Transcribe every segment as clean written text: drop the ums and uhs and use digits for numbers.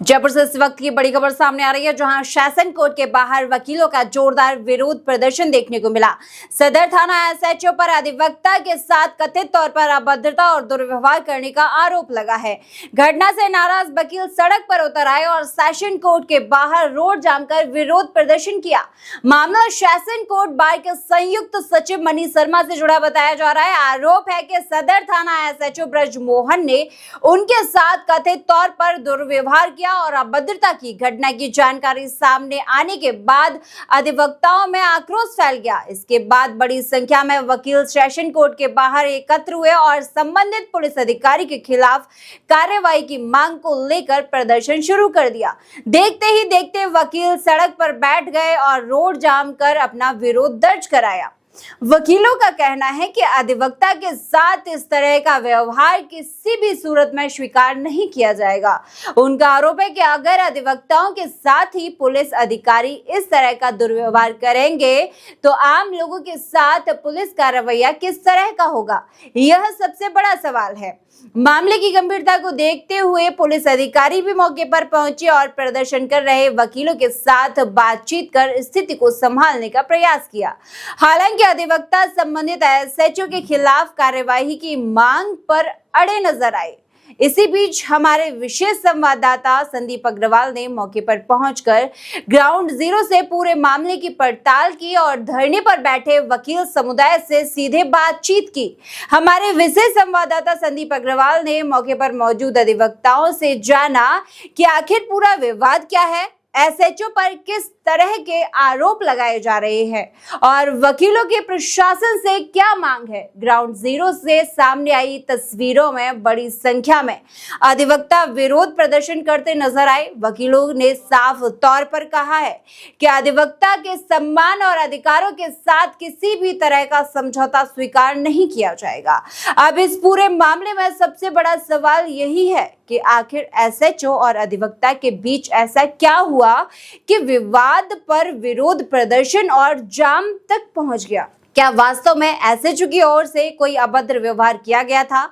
जयपुर से इस वक्त की बड़ी खबर सामने आ रही है, जहां सेशन कोर्ट के बाहर वकीलों का जोरदार विरोध प्रदर्शन देखने को मिला। सदर थाना एसएचओ पर अधिवक्ता के साथ कथित तौर पर अभद्रता और दुर्व्यवहार करने का आरोप लगा है। घटना से नाराज वकील सड़क पर उतर आए और सेशन कोर्ट के बाहर रोड जाम कर विरोध प्रदर्शन किया। मामला सेशन कोर्ट बार के संयुक्त सचिव मनीष शर्मा से जुड़ा बताया जा रहा है। आरोप है कि सदर थाना एसएचओ ब्रजमोहन ने उनके साथ कथित तौर पर दुर्व्यवहार किया और अभद्रता की। घटना की जानकारी सामने आने के बाद अधिवक्ताओं में आक्रोश फैल गया। इसके बाद बड़ी संख्या में वकील सेशन कोर्ट के बाहर एकत्र हुए और संबंधित पुलिस अधिकारी के खिलाफ कार्रवाई की मांग को लेकर प्रदर्शन शुरू कर दिया। देखते ही देखते वकील सड़क पर बैठ गए और रोड जाम कर अपना विरोध दर्ज कराया। वकीलों का कहना है कि अधिवक्ता के साथ इस तरह का व्यवहार किसी भी सूरत में स्वीकार नहीं किया जाएगा। उनका आरोप है कि अगर अधिवक्ताओं के साथ ही पुलिस अधिकारी इस तरह का दुर्व्यवहार करेंगे तो आम लोगों के साथ पुलिस का रवैया किस तरह का होगा, यह सबसे बड़ा सवाल है। मामले की गंभीरता को देखते हुए पुलिस अधिकारी भी मौके पर पहुंचे और प्रदर्शन कर रहे वकीलों के साथ बातचीत कर स्थिति को संभालने का प्रयास किया। हालांकि अधिवक्ता संबंधित एसएचओ के खिलाफ कार्यवाही की मांग पर अड़े नजर आए। इसी बीच हमारे विशेष संवाददाता संदीप अग्रवाल ने मौके पर पहुंचकर ग्राउंड जीरो से पूरे मामले की पड़ताल की और धरने पर बैठे वकील समुदाय से सीधे बातचीत की। हमारे विशेष संवाददाता संदीप अग्रवाल ने मौके पर मौजूद अधिवक्ताओं से जाना कि आखिर पूरा विवाद क्या है, एसएचओ पर किस तरह के आरोप लगाए जा रहे हैं और वकीलों के प्रशासन से क्या मांग है। ग्राउंड जीरो से सामने आई तस्वीरों में बड़ी संख्या में अधिवक्ता विरोध प्रदर्शन करते नजर आए। वकीलों ने साफ तौर पर कहा है कि अधिवक्ता के सम्मान और अधिकारों के साथ किसी भी तरह का समझौता स्वीकार नहीं किया जाएगा। अब इस पूरे मामले में सबसे बड़ा सवाल यही है कि आखिर एसएचओ और अधिवक्ता के बीच ऐसा क्या हुआ कि विवाद पर विरोध प्रदर्शन और जाम तक पहुंच गया। क्या वास्तव में एसएचओ की ओर से कोई अभद्र व्यवहार किया गया था?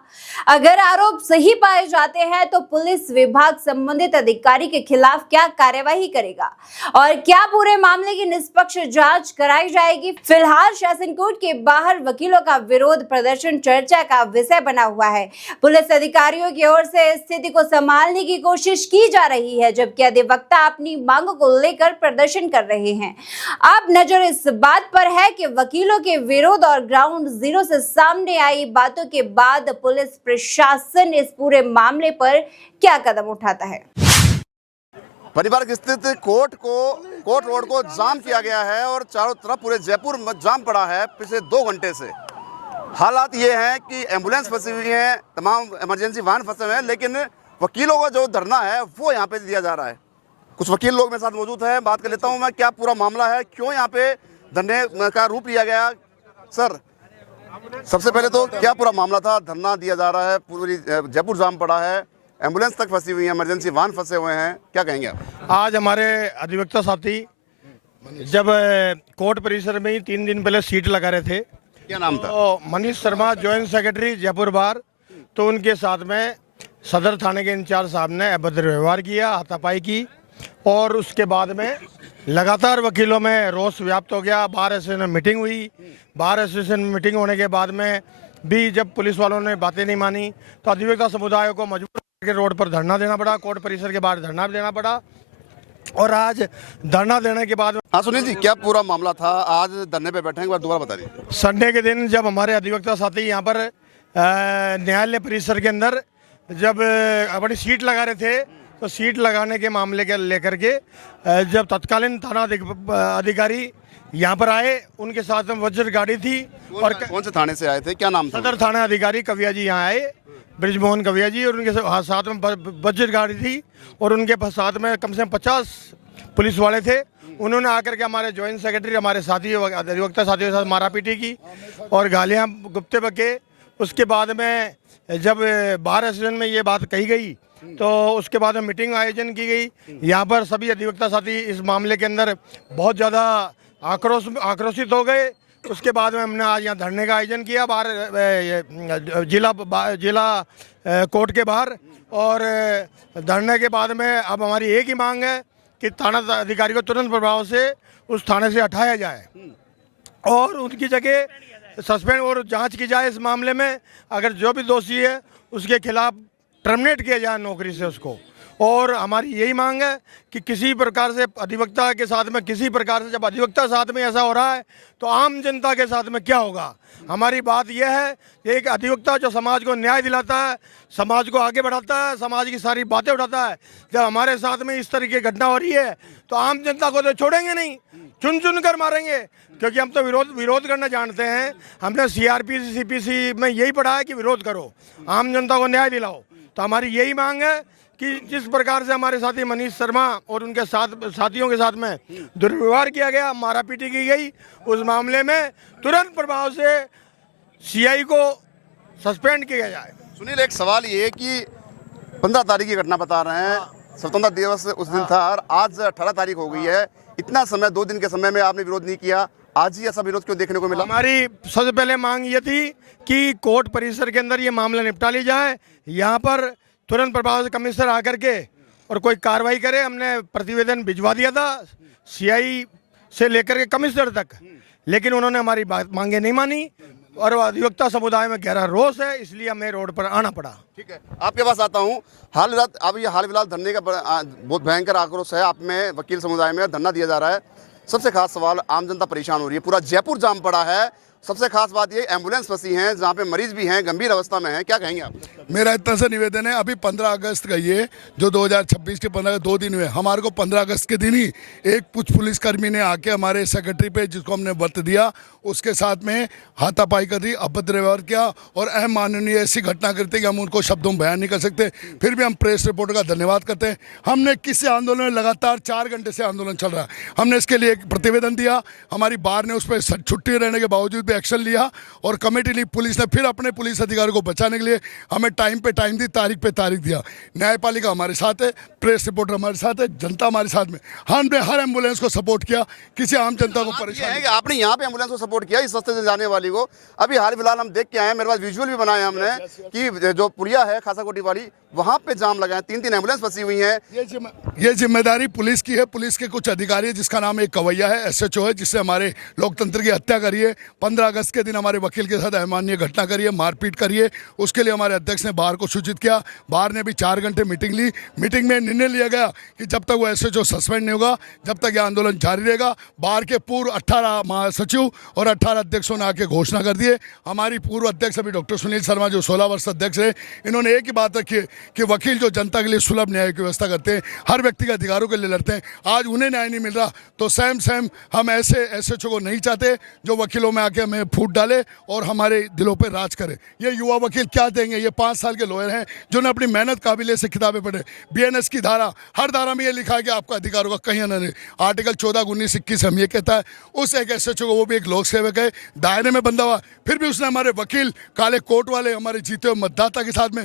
अगर आरोप सही पाए जाते हैं तो पुलिस विभाग संबंधित अधिकारी के खिलाफ क्या कार्यवाही करेगा और क्या पूरे मामले की निष्पक्ष जांच कराई जाएगी? फिलहाल सेशन कोर्ट के बाहर वकीलों का विरोध प्रदर्शन चर्चा का विषय बना हुआ है। पुलिस अधिकारियों की ओर से स्थिति को संभालने की कोशिश की जा रही है, जबकि अधिवक्ता अपनी मांगों को लेकर प्रदर्शन कर रहे हैं। अब नजर इस बात पर है कि वकीलों के विरोध और ग्राउंड जीरो से सामने आई बातों के बाद पुलिस प्रशासन इस पूरे मामले पर क्या कदम उठाता है। परिवार स्थित कोर्ट रोड को जाम किया गया है और चारों तरफ पूरे जयपुर में जाम पड़ा है पिछले 2 घंटे से। हालात ये हैं कि एम्बुलेंस फंसी हुई है, तमाम इमरजेंसी वाहन फंसे हुए हैं, लेकिन वकीलों का जो धरना है वो यहाँ पे दिया जा रहा है। कुछ वकील लोग मेरे साथ मौजूद हैं, बात कर लेता हूँ मैं, क्या पूरा मामला है, क्यों यहाँ पे धरने का रूप लिया गया। सर, सबसे पहले तो क्या पूरा मामला था? धरना दिया जा रहा है, पूरी जयपुर जाम पड़ा है, एम्बुलेंस तक फंसी हुई है, इमरजेंसी वाहन फंसे हुए हैं, क्या कहेंगे आप? आज हमारे अधिवक्ता साथी जब कोर्ट परिसर में ही 3 दिन पहले सीट लगा रहे थे, क्या नाम था? तो मनीष शर्मा जॉइंट सेक्रेटरी जयपुर बार, तो उनके साथ में सदर थाने के इंचार्ज साहब ने अभद्र व्यवहार किया, हाथापाई की और उसके बाद में लगातार वकीलों में रोष व्याप्त हो गया। बार एसोसिएशन में मीटिंग हुई। बार एसोसिएशन में मीटिंग होने के बाद में भी जब पुलिस वालों ने बातें नहीं मानी तो अधिवक्ता समुदाय को मजबूर करके रोड पर धरना देना पड़ा। कोर्ट परिसर के बाहर धरना देना पड़ा और आज धरना देने के बाद हाँ सुनील जी, क्या पूरा मामला था? आज धरने पे बैठे, एक बार दोबारा बता दीजिए। संडे के दिन जब हमारे अधिवक्ता साथी यहाँ पर न्यायालय परिसर के अंदर जब अपनी सीट लगा रहे थे, तो सीट लगाने के मामले के लेकर के जब तत्कालीन थाना अधिकारी यहाँ पर आए, उनके साथ में वज्र गाड़ी थी। और कौन से थाने से आए थे, क्या नाम था? सदर थाना अधिकारी कविया जी यहाँ आए, ब्रजमोहन कविया जी, और उनके साथ में वज्र गाड़ी थी और उनके साथ में कम से कम 50 पुलिस वाले थे। उन्होंने आकर के हमारे जॉइंट सेक्रेटरी, हमारे साथी अधिवक्ता साथियों के साथ मारापीटी की और गालियाँ गुप्ते बके। उसके बाद में जब बार एसोसिएशन में ये बात कही गई तो उसके बाद में मीटिंग आयोजन की गई। यहाँ पर सभी अधिवक्ता साथी इस मामले के अंदर बहुत ज़्यादा आक्रोशित हो गए उसके बाद में हमने आज यहाँ धरने का आयोजन किया बाहर जिला कोर्ट के बाहर। और धरने के बाद में अब हमारी एक ही मांग है कि थाना अधिकारी को तुरंत प्रभाव से उस थाने से हटाया जाए और उनकी जगह सस्पेंड और जांच की जाए इस मामले में। अगर जो भी दोषी है उसके खिलाफ टर्मिनेट किया जाए नौकरी से उसको। और हमारी यही मांग है कि किसी प्रकार से अधिवक्ता के साथ में किसी प्रकार से जब अधिवक्ता साथ में ऐसा हो रहा है तो आम जनता के साथ में क्या होगा। हमारी बात यह है कि एक अधिवक्ता जो समाज को न्याय दिलाता है, समाज को आगे बढ़ाता है, समाज की सारी बातें उठाता है, जब हमारे साथ में इस तरह की घटना हो रही है तो आम जनता को तो छोड़ेंगे नहीं, चुन चुन कर मारेंगे। क्योंकि हम तो विरोध करना जानते हैं। हमने सीआरपीसी सीपीसी में यही पढ़ा है कि विरोध करो, आम जनता को न्याय दिलाओ। तो हमारी यही मांग है कि जिस प्रकार से हमारे साथी मनीष शर्मा और उनके साथियों के साथ में दुर्व्यवहार किया गया, मारापीटी की गई, उस मामले में तुरंत प्रभाव से सीआई को सस्पेंड किया जाए। सुनील, एक सवाल ये कि 15 तारीख की घटना बता रहे हैं, स्वतंत्रता दिवस उस दिन था और आज 18 तारीख हो गई है। इतना समय, 2 दिन के समय में आपने विरोध नहीं किया, आज ही ऐसा विरोध क्यों देखने को मिला? हमारी सबसे पहले मांग ये थी कि कोर्ट परिसर के अंदर ये मामला निपटा ली जाए, यहाँ पर तुरंत प्रभाव से कमिश्नर आकर के और कोई कार्रवाई करे। हमने प्रतिवेदन भिजवा दिया था सीआई से लेकर के कमिश्नर तक, लेकिन उन्होंने हमारी बात मांगे नहीं मानी और अधिवक्ता समुदाय में गहरा रोष है, इसलिए हमें रोड पर आना पड़ा। ठीक है, आपके पास आता हूँ। हाल फिलहाल धरने का बहुत भयंकर आक्रोश है, आप में वकील समुदाय में धरना दिया जा रहा है। सबसे खास सवाल, आम जनता परेशान हो रही है, पूरा जयपुर जाम पड़ा है। सबसे खास बात ये, एम्बुलेंस फंसी है जहाँ पे मरीज भी हैं, गंभीर अवस्था में हैं, क्या कहेंगे आप? मेरा इतना सा निवेदन है, अभी 15 अगस्त का ये जो 2026 के 15 2 दिन हुए, हमारे को 15 अगस्त के दिन ही एक कुछ पुलिसकर्मी ने आके हमारे सेक्रेटरी पे, जिसको हमने वक्त दिया, उसके साथ में हाथापाई कर दी, अभद्र व्यवहार किया और अमाननीय ऐसी घटना करते कि हम उनको शब्दों में बयान नहीं कर सकते। फिर भी हम प्रेस रिपोर्टर का धन्यवाद करते हैं। हमने किसी आंदोलन में लगातार 4 घंटे से आंदोलन चल रहा है, हमने इसके लिए एक प्रतिवेदन दिया, हमारी बार ने उस पर छुट्टी रहने के बावजूद भी एक्शन लिया और कमेटी ली। पुलिस ने फिर अपने पुलिस अधिकारी को बचाने के लिए हमें टाइम पे टाइम दी, तारीख पे तारीख दिया। न्यायपालिका हमारे साथ है, प्रेस रिपोर्टर हमारे साथ है, जनता हमारे साथ में। हमने हर एम्बुलेंस को सपोर्ट किया, किसी आम जनता को परेशान है कि आपने यहाँ पे एम्बुलेंस को सपोर्ट किया इस रास्ते से जाने वाली को। अभी हाल फिलहाल हम देख के आए हैं, मेरे पास विजुअल भी बनाए हमने कि जो पुलिया है खासाकोटी वाली, वहाँ पे जाम लगा है, 3 एम्बुलेंस फंसी हुई हैं। ये जिम्मेदारी पुलिस की है। पुलिस के कुछ अधिकारी है जिसका नाम एक कवैया है, SHO है, जिससे हमारे लोकतंत्र की हत्या करी है। 15 अगस्त के दिन हमारे वकील के साथ अमानवीय घटना करी है, मारपीट करी है। उसके लिए हमारे अध्यक्ष ने बार को सूचित किया, बार ने भी 4 घंटे मीटिंग ली। मीटिंग में निर्णय लिया गया कि जब तक वो SHO सस्पेंड नहीं होगा, जब तक यह आंदोलन जारी रहेगा। बार के पूर्व 18 महासचिव और 18 अध्यक्षों ने आके घोषणा कर दिए। हमारी पूर्व अध्यक्ष अभी डॉक्टर सुनील शर्मा जो 16 वर्ष अध्यक्ष है, इन्होंने एक ही बात रखी है कि वकील जो जनता के लिए सुलभ न्याय की व्यवस्था करते हैं, हर व्यक्ति के अधिकारों के लिए लड़ते हैं, आज उन्हें न्याय नहीं मिल रहा तो सेम हम ऐसे SHO को नहीं चाहते जो वकीलों में आके हमें फूट डाले और हमारे दिलों पे राज करे। ये युवा वकील क्या देंगे? ये 5 साल के लॉयर हैं जिन्होंने अपनी मेहनत काबिलियत से किताबें पढ़े। BNS की धारा, हर धारा में ये लिखा है कि आपका अधिकारों का कहीं ना नहीं। आर्टिकल 14, 19, 21 हम ये कहता है। उस एक SHO को, वो भी एक लोक सेवक है, दायरे में बंधा हुआ, फिर भी उसने हमारे वकील, काले कोट वाले, हमारे जीते हुए मतदाता के साथ में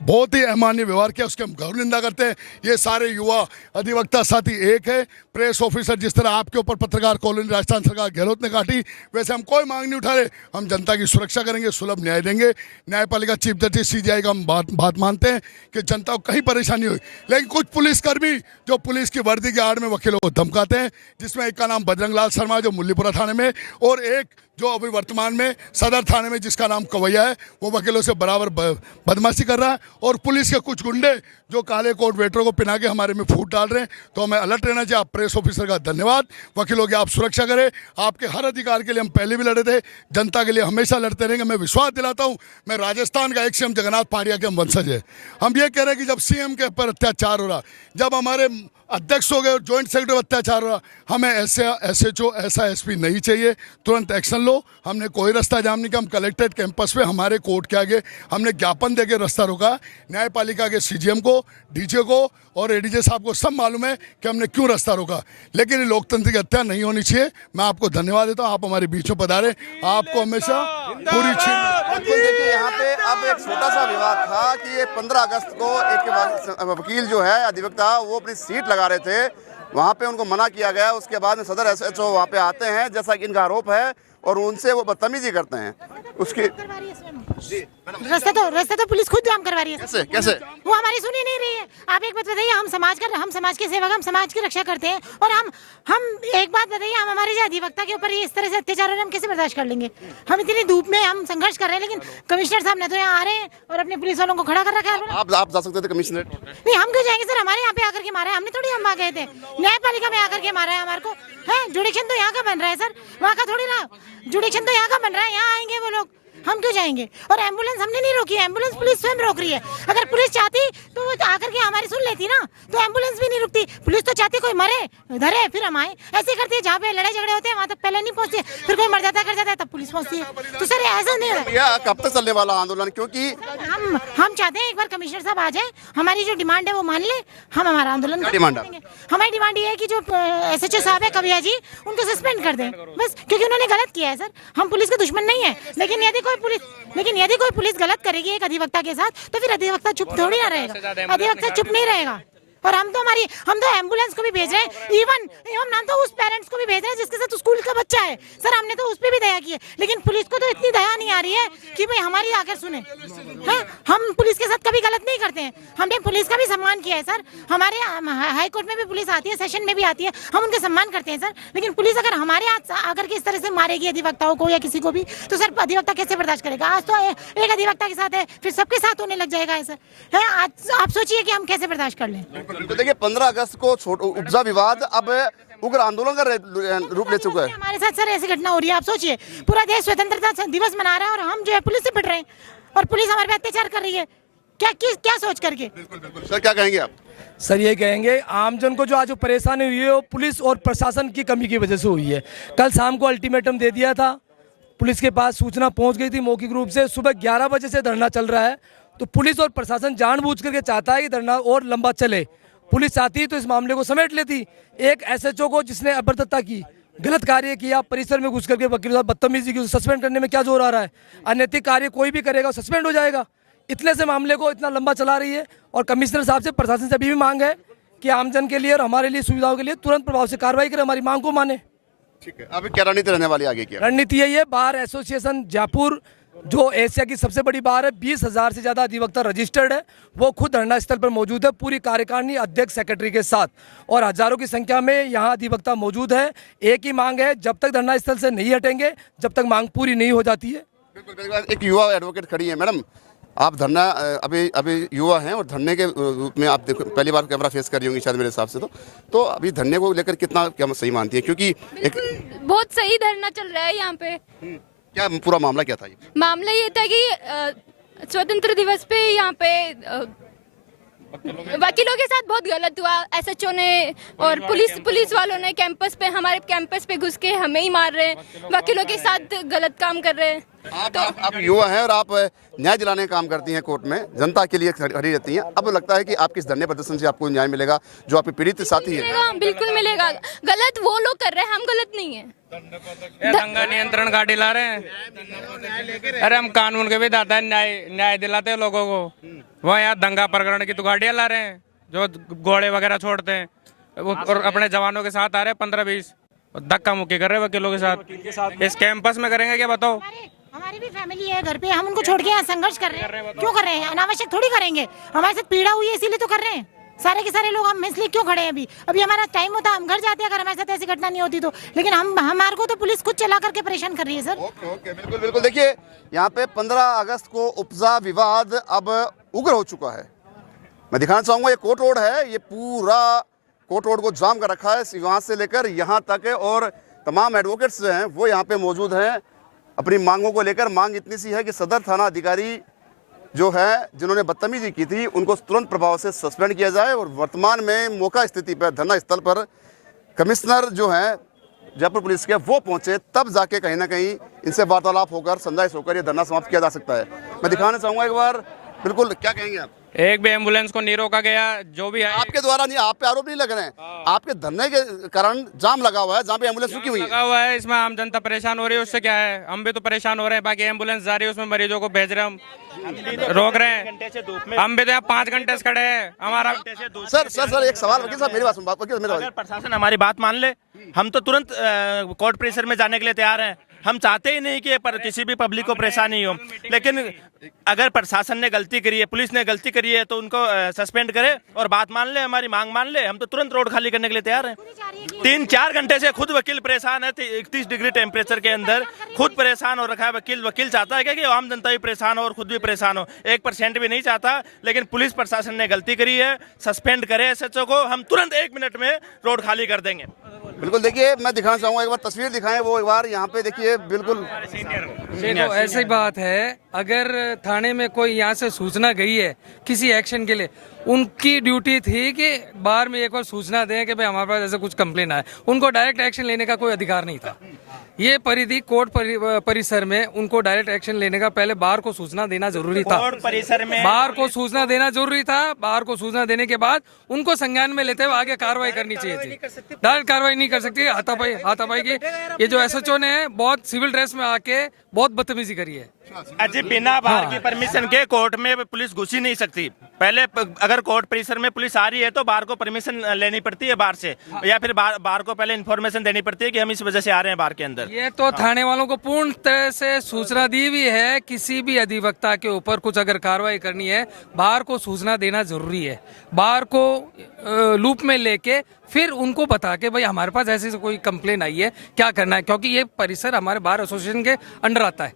बहुत ही अमानवीय व्यवहार किया। उसके हम घोर निंदा करते हैं। ये सारे युवा अधिवक्ता साथी एक है। प्रेस ऑफिसर जिस तरह आपके ऊपर पत्रकार कॉलोनी राजस्थान सरकार गहलोत ने काटी, वैसे हम कोई मांग नहीं उठा रहे। हम जनता की सुरक्षा करेंगे, सुलभ न्याय देंगे। न्यायपालिका चीफ जस्टिस CJI का हम बात मानते हैं कि जनता को कहीं परेशानी हुई, लेकिन कुछ पुलिसकर्मी जो पुलिस की वर्दी की आड़ में वकीलों को धमकाते हैं, जिसमें एक का नाम बजरंग लाल शर्मा जो मुल्लीपुरा थाने में, और एक जो अभी वर्तमान में सदर थाने में जिसका नाम कवैया है, वो वकीलों से बराबर बदमाशी कर रहा है। और पुलिस के कुछ गुंडे जो काले कोट वेटरों को पिना के हमारे में फूट डाल रहे हैं। तो हमें अलर्ट रहना चाहिए। आप प्रेस ऑफिसर का धन्यवाद, वकीलों की आप सुरक्षा करें। आपके हर अधिकार के लिए हम पहले भी लड़े थे, जनता के लिए हमेशा लड़ते रहेंगे। मैं विश्वास दिलाता हूँ, मैं राजस्थान का एक CM जगन्नाथ पांड्या के हम वंशज है। हम ये कह रहे हैं कि जब CM के ऊपर अत्याचार हो रहा, जब हमारे अध्यक्ष हो गए और ज्वाइंट सेक्रेटरी अत्याचार हो रहा, हमें ऐसे SHO, ऐसा SP नहीं चाहिए। तुरंत एक्शन लो। हमने कोई रास्ता जाम नहीं किया। हम कलेक्ट्रेट कैंपस पे हमारे कोर्ट के आगे हमने ज्ञापन देके रास्ता रोका। न्यायपालिका के CGM को, DG को और ADJ साहब को सब मालूम है कि हमने क्यों रास्ता रोका, लेकिन लोकतंत्र की हत्या नहीं होनी चाहिए। मैं आपको धन्यवाद देता हूँ, आप हमारे बीच में पधारे। आपको हमेशा पूरी बिल्कुल। देखिए, यहाँ पे अब एक छोटा सा विवाद था कि ये 15 अगस्त को एक वकील जो है अधिवक्ता, वो अपनी सीट लगा रहे थे वहाँ पे उनको मना किया गया। उसके बाद में सदर एसएचओ वहाँ पे आते हैं, जैसा कि इनका आरोप है, और उनसे वो बदतमीजी करते हैं। उसकी रास्ता तो पुलिस खुद जाम करवा रही है। कैसे कैसे वो हमारी सुनी नहीं रही है। आप एक बात बताइए, हम समाज के सेवक, हम समाज की रक्षा करते हैं, और हम एक बात बताइए, हम हमारे जो अधिवक्ता के ऊपर ये इस तरह से अत्याचार हो रहे हैं, हम कैसे बर्दाश्त कर लेंगे? हम इतनी धूप में हम संघर्ष कर रहे हैं, लेकिन कमिश्नर साहब ने तो यहाँ आ रहे हैं और अपने पुलिस वालों को खड़ा कर रखा है। आप जा सकते थे कमिश्नरेट? नहीं, हम क्यों जाएंगे सर? हमारे यहाँ पे आकर के मारा है, हमने थोड़ी, हम आ गए थे न्यायपालिका में आकर के मारा है हमारे को, है जुडिक्शन तो यहाँ का बन रहा है सर, वहाँ का थोड़ी ना। जुडिक्शन तो यहाँ का बन रहा है, यहाँ आएंगे वो लोग, हम क्यों जाएंगे? और एम्बुलेंस हमने नहीं रोकी है, एम्बुलेंस पुलिस स्वयं रोक रही है। अगर पुलिस चाहती तो वो आकर के हमारी सुन लेती ना, तो एम्बुलेंस भी नहीं रुकती। पुलिस तो चाहती कोई मरे धरे फिर हम आए, ऐसे करती है। जहाँ पे लड़ाई झगड़े होते हैं वहाँ तक पहले नहीं पहुँचती, फिर कोई मर जाता कर जाता है तब पुलिस पहुँचती है। तो सर ऐसा नहीं है। यह कब तक चलने वाला आंदोलन? क्योंकि हम चाहते हैं एक बार कमिश्नर साहब आ जाए, हमारी जो डिमांड है वो मान ले, हम हमारा आंदोलन डिमांड करेंगे। हमारी डिमांड ये है कि जो एसएचओ साहब है कविया जी, उनको सस्पेंड कर दें बस, क्योंकि उन्होंने गलत किया है सर। हम पुलिस के दुश्मन नहीं है, लेकिन यदि कोई पुलिस गलत करेगी एक अधिवक्ता के साथ, तो फिर अधिवक्ता चुप थोड़ी ना रहेगा, अधिवक्ता चुप नहीं रहेगा। और हम तो एम्बुलेंस को भी भेज रहे हैं, इवन हम तो उस पेरेंट्स को भी भेज रहे हैं जिसके साथ स्कूल का बच्चा है सर, हमने तो उस पे भी दया की है। लेकिन पुलिस को तो इतनी दया नहीं आ रही है कि भाई हमारी आकर सुने। हम पुलिस के साथ कभी गलत नहीं करते हैं, हमने पुलिस का भी सम्मान किया है सर। हमारे हाई कोर्ट में भी पुलिस आती है, सेशन में भी आती है, हम उनका सम्मान करते हैं सर। लेकिन पुलिस अगर हमारे हाथ आकर के इस तरह से मारेगी अधिवक्ताओं को या किसी को भी, तो सर अधिवक्ता कैसे बर्दाश्त करेगा? आज तो एक अधिवक्ता के साथ है, फिर सबके साथ होने लग जाएगा ऐसा है। आज आप सोचिए कि हम कैसे बर्दाश्त कर लें। तो देखिए 15 अगस्त को उपजा विवाद अब उग्र आंदोलन का रूप ले चुका है। हमारे साथ सर ऐसी घटना हो रही है, आप सोचिए पूरा देश स्वतंत्रता दिवस मना रहा है और हम जो है पुलिस से पिट रहे हैं, और पुलिस हमारे पे अत्याचार कर रही है। क्या सोच करके? सर क्या कहेंगे आप? सर ये कहेंगे आमजन को जो आज परेशानी हुई है वो पुलिस और प्रशासन की कमी की वजह से हुई है। कल शाम को अल्टीमेटम दे दिया था, पुलिस के पास सूचना पहुंच गई थी मौखिक रूप से। सुबह 11 बजे से धरना चल रहा है, तो पुलिस और प्रशासन जानबूझ करके चाहता है कि धरना और लंबा चले। पुलिस चाहती तो इस मामले को समेट लेती। एक एसएचओ को जिसने अभद्रता की, गलत कार्य किया, परिसर में घुस करके वकील साहब बदतमीजी की, सस्पेंड करने में क्या जोर आ रहा है? अनैतिक कार्य कोई भी करेगा सस्पेंड हो जाएगा। इतने से मामले को इतना लंबा चला रही है। और कमिश्नर साहब से, प्रशासन से अभी भी मांग है कि आमजन के लिए और हमारे लिए सुविधाओं के लिए तुरंत प्रभाव से कार्रवाई करें, हमारी मांग को माने। ठीक है, अभी क्या रणनीति रहने वाली आगे की? रणनीति यही है, बार एसोसिएशन जयपुर जो एशिया की सबसे बड़ी बार है, 20,000 से ज़्यादा अधिवक्ता रजिस्टर्ड है, वो खुद धरना स्थल पर मौजूद है पूरी कार्यकारिणी अध्यक्ष सेक्रेटरी के साथ, और हजारों की संख्या में यहाँ अधिवक्ता मौजूद है। एक ही मांग है, जब तक धरना स्थल से नहीं हटेंगे, जब तक मांग पूरी नहीं हो जाती है। बिल्कुल। एक युवा एडवोकेट खड़ी है। मैडम, आप धरना अभी युवा हैं और धरने के रूप में आप देखो पहली बार कैमरा फेस कर रही होंगी शायद मेरे हिसाब से, तो अभी धरने को लेकर कितना क्या सही मानती है? क्योंकि एक बहुत सही धरना चल रहा है यहाँ पे। क्या पूरा मामला क्या था? मामला ये था कि स्वतंत्र दिवस पे यहाँ पे वकीलों के साथ बहुत गलत हुआ। एसएचओ ने और पुलिस वालों ने हमारे कैंपस पे घुस के हमें ही मार रहे हैं, वकीलों के साथ गलत काम कर रहे हैं। आप युवा हैं और आप न्याय दिलाने का काम करती हैं, कोर्ट में जनता के लिए खड़ी रहती हैं। अब लगता है कि आपके इस धरने प्रदर्शन से आपको न्याय मिलेगा, जो आपके पीड़ित साथी है? बिल्कुल मिलेगा। गलत वो लोग कर रहे हैं, हम गलत नहीं है। दंगा नियंत्रण गाड़ी ला रहे हैं। अरे हम कानून के भी दाता है, न्याय दिलाते हैं लोगों को। वो यहाँ दंगा प्रकरण की तो गाड़ियाँ ला रहे हैं जो घोड़े वगैरह छोड़ते हैं, और अपने जवानों के साथ आ रहे हैं 15-20, धक्का मुक्की कर रहे हैं वकीलों के साथ। इस कैंपस में करेंगे क्या बताओ? हमारी भी फैमिली है घर पे, हम उनको छोड़ के यहाँ संघर्ष कर रहे हैं। क्यों कर रहे हैं? अनावश्यक थोड़ी करेंगे, हमारे साथ पीड़ा हुई है इसीलिए तो कर रहे हैं। सारे के सारे लोग हम इसलिए क्यों खड़े हैं? अभी हमारा टाइम होता हम घर जाते अगर हमारे साथ ऐसी घटना नहीं होती तो, लेकिन हमारे को तो पुलिस खुद चला करके परेशान कर रही है सर। ओके, बिल्कुल। देखिए यहाँ पे 15 अगस्त को उपजा विवाद अब उग्र हो चुका है। मैं दिखाना चाहूंगा, ये कोर्ट रोड है, ये पूरा कोर्ट रोड को जाम कर रखा है, वहाँ से लेकर यहाँ तक, और तमाम एडवोकेट्स जो हैं वो यहाँ पे मौजूद हैं अपनी मांगों को लेकर। मांग इतनी सी है कि सदर थाना अधिकारी जो है जिन्होंने बदतमीजी की थी उनको तुरंत प्रभाव से सस्पेंड किया जाए, और वर्तमान में मौका स्थिति पर धरना स्थल पर कमिश्नर जो हैं जयपुर पुलिस के वो पहुंचे, तब जाके कहीं ना कहीं इनसे वार्तालाप होकर समझाइश होकर ये धरना समाप्त किया जा सकता है। मैं दिखाना चाहूँगा एक बार, बिल्कुल क्या कहेंगे आप? एक भी एम्बुलेंस को नहीं रोका गया। जो भी है आपके द्वारा नहीं, आप पे आरोप नहीं लग रहे हैं, आपके धरने के कारण जाम लगा हुआ है जहाँ पे एम्बुलेंस रुकी हुई है। लगा हुआ है, इसमें आम जनता परेशान हो रही है, उससे क्या है, हम भी तो परेशान हो रहे हैं। बाकी एम्बुलेंस जा रही है, उसमें मरीजों को भेज रहे हैं, हम रोक रहे हैं। हम भी तो यहाँ 5 घंटे से खड़े हैं। हमारा सर एक सवाल, वकील साहब मेरी बात सुन, वकील मेरी अगर बात। प्रशासन हमारी बात मान ले, हम तो तुरंत कोर्ट प्रेशर में जाने के लिए तैयार हैं। हम चाहते ही नहीं कि पर किसी भी पब्लिक को परेशानी हो, लेकिन अगर प्रशासन ने गलती करी है, पुलिस ने गलती करी है, तो उनको सस्पेंड करे और बात मान ले, हमारी मांग मान ले। हम तो तुरंत रोड खाली करने के लिए तैयार हैं। 3-4 घंटे से खुद वकील परेशान है, 31 डिग्री टेम्परेचर के अंदर खुद परेशान हो रखा है। वकील चाहता है कि आम जनता भी परेशान हो और खुद भी परेशान हो, 1% भी नहीं चाहता। लेकिन पुलिस प्रशासन ने गलती करी है, सस्पेंड करे एसएचओ को, हम तुरंत 1 मिनट में रोड खाली कर देंगे। बिल्कुल, देखिए मैं दिखाना चाहूंगा, एक बार तस्वीर दिखाएं वो एक बार यहाँ पे देखिए। बिल्कुल देखो ऐसी बात है, अगर थाने में कोई यहाँ से सूचना गई है किसी एक्शन के लिए, उनकी ड्यूटी थी कि बाहर में एक बार सूचना दें कि भाई हमारे पास ऐसे कुछ कंप्लेन आए। उनको डायरेक्ट एक्शन लेने का कोई अधिकार नहीं था। ये परिधि कोर्ट परिसर में उनको डायरेक्ट एक्शन लेने का पहले बाहर को सूचना देना जरूरी था। कोर्ट परिसर में बाहर को सूचना देना जरूरी था। बाहर को सूचना देने के बाद उनको संज्ञान में लेते हुए आगे कार्रवाई करनी चाहिए थी। डायरेक्ट कार्रवाई नहीं कर सकती। हाथापाई की ये जो एसएचओ ने बहुत सिविल ड्रेस में आके बहुत बदतमीजी करी है। अजी बिना बाहर की परमिशन के कोर्ट में पुलिस घुस ही नहीं सकती। पहले अगर कोर्ट परिसर में पुलिस आ रही है तो बाहर को परमिशन लेनी पड़ती है बाहर से, या फिर बाहर को पहले इन्फॉर्मेशन देनी पड़ती है कि हम इस वजह से आ रहे हैं बाहर के अंदर। ये तो थाने वालों को पूर्ण तरह से सूचना दी हुई है। किसी भी अधिवक्ता के ऊपर कुछ अगर कार्रवाई करनी है, बाहर को सूचना देना जरूरी है। बाहर को लूप में लेके फिर उनको बता के भाई हमारे पास ऐसी कोई कंप्लेन आई है, क्या करना है, क्योंकि ये परिसर हमारे बार एसोसिएशन के अंडर आता है।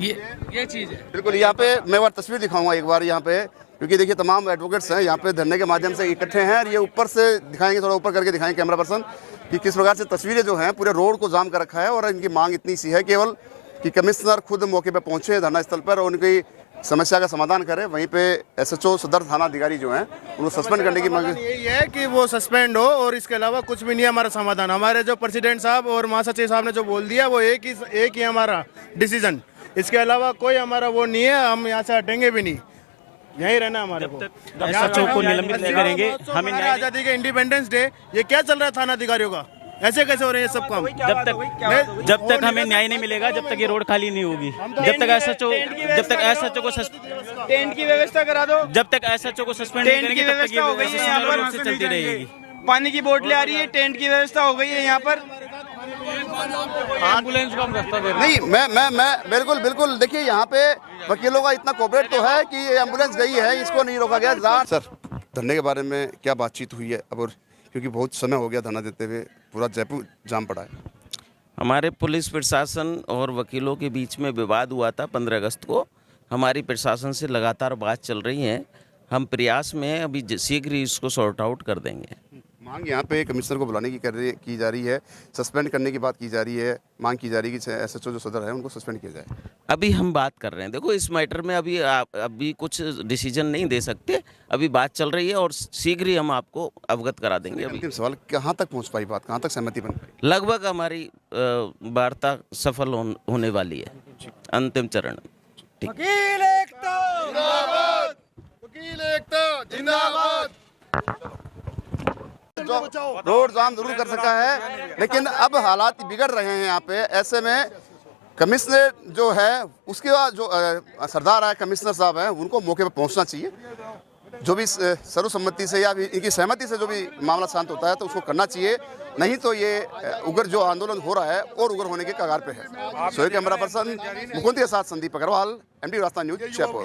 ये चीज है। बिल्कुल, यहाँ पे मैं एक बार तस्वीर दिखाऊंगा एक बार यहाँ पे, क्योंकि देखिए तमाम एडवोकेट्स हैं यहाँ पे धरने के माध्यम से इकट्ठे हैं। और ये ऊपर से दिखाएंगे, थोड़ा ऊपर करके दिखाएंगे कैमरा पर्सन, कि किस प्रकार से तस्वीरें जो हैं पूरे रोड को जाम कर रखा है। और इनकी मांग इतनी सी है केवल कि कमिश्नर खुद मौके पे पहुंचे धरना स्थल पर और उनकी समस्या का समाधान करे। वहीं पे एसएचओ सदर थाना अधिकारी जो हैं उनको सस्पेंड करने की मांग यही है कि वो सस्पेंड हो, और इसके अलावा कुछ भी नहीं है हमारा समाधान। हमारे जो प्रेसिडेंट साहब और महासचिव साहब ने जो बोल दिया वो एक ही हमारा डिसीजन, इसके अलावा कोई हमारा वो नहीं है। हम यहाँ से हटेंगे भी नहीं, यही रहना हमारे को। एसएचओ को निलंबित नहीं करेंगे। हमें आजादी के इंडिपेंडेंस डे, ये क्या चल रहा है थाना अधिकारियों का? ऐसे कैसे हो रहे हैं सब काम? जब तक हमें न्याय नहीं मिलेगा, जब तक ये रोड खाली नहीं होगी, जब तक एसएचओ को टेंट की व्यवस्था करा दो, जब तक एसएचओ को सस्पेंड नहीं करेंगे तब तक ये सिस्टम रूप से चलती रहेगी। पानी की बोतलें आ रही है, टेंट की व्यवस्था हो गई है यहाँ पर। एम्बुलेंस को हम रास्ता दे रहे नहीं, मैं बिल्कुल देखिए यहाँ पे वकीलों का इतना कोऑपरेट तो है कि ये एम्बुलेंस गई है, इसको नहीं रोका गया। सर, धरने के बारे में क्या बातचीत हुई है अब, और क्योंकि बहुत समय हो गया धरना देते हुए, पूरा जयपुर जाम पड़ा है। हमारे पुलिस प्रशासन और वकीलों के बीच में विवाद हुआ था 15 अगस्त को। हमारी प्रशासन से लगातार बात चल रही है, हम प्रयास में अभी शीघ्र ही इसको सॉर्ट आउट कर देंगे। मांग यहाँ पे कमिश्नर को बुलाने की जा रही है, सस्पेंड करने की बात की जा रही है, मांग की जा रही है कि एसएचओ जो सदर है उनको सस्पेंड किया जाए। अभी हम बात कर रहे हैं, देखो इस मैटर में अभी कुछ डिसीजन नहीं दे सकते, अभी बात चल रही है और शीघ्र ही हम आपको अवगत करा देंगे। अभी अंतिम सवाल, कहाँ तक पहुँच पाई बात, कहाँ तक सहमति बन पाई? लगभग हमारी वार्ता सफल होने वाली है, अंतिम चरण। ठीक। वकील एकता जिंदाबाद। जो रोड जाम जरूर कर सका है, लेकिन अब हालात बिगड़ रहे हैं यहाँ पे। ऐसे में कमिश्नर जो है उसके बाद जो सरदार है, कमिश्नर साहब हैं, उनको मौके पर पहुंचना चाहिए। जो भी सर्वसम्मति से या इनकी सहमति से जो भी मामला शांत होता है तो उसको करना चाहिए, नहीं तो ये उग्र जो आंदोलन हो रहा है और उग्र होने के कगार पे है। सोए कैमरा पर्सन मुकुंद के साथ संदीप अग्रवाल, MTV राजस्थान न्यूज, जयपुर।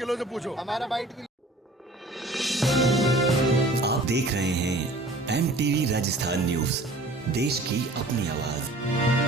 आप देख रहे हैं MTV राजस्थान न्यूज, देश की अपनी आवाज।